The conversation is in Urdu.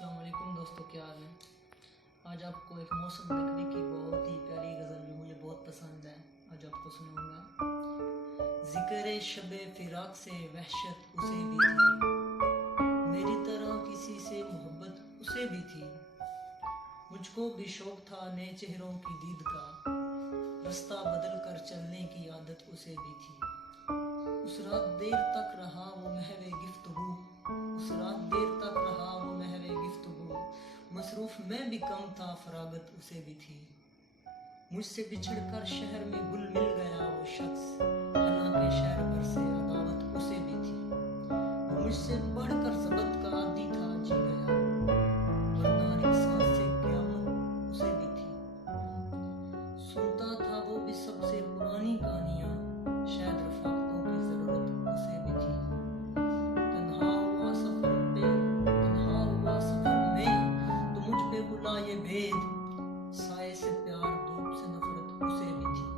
السلام علیکم دوستو، کیا حال ہے؟ آج آپ کو ایک موسم نقوی کی بہت ہی پیاری غزل جو مجھے بہت پسند ہے آج آپ کو سناؤں گا۔ ذکر شب فراق سے وحشت اسے بھی تھی، میری طرح کسی سے محبت اسے بھی تھی، مجھ کو بھی شوق تھا نئے چہروں کی دید کا، رستہ بدل کر چلنے کی عادت اسے بھی تھی۔ اس رات دیر تک رہا وہ محو گفتگو، اس رات دیر تک رہا وہ محو گفتگو، مصروف میں بھی کم تھا فراغت اسے بھی تھی۔ مجھ سے بچھڑ کر شہر میں گل مل گیا وہ شخص، حالانکہ شہر بھر سے عداوت اسے بھی تھی۔ وہ مجھ سے بڑھ کر ضبط کا عادی تھا جی گیا، ورنہ ایک سانس سے قیامت اسے بھی تھی۔ سنتا تھا وہ بھی سب سے پرانی کہانیاں، شاید رفاقتوں کی ضرورت اسے بھی تھی۔ تنہا ہوا سفر میں تو مجھ پہ کھلا یہ بھید، سائے سے پیار دھوپ سے نفرت اسے بھی تھی۔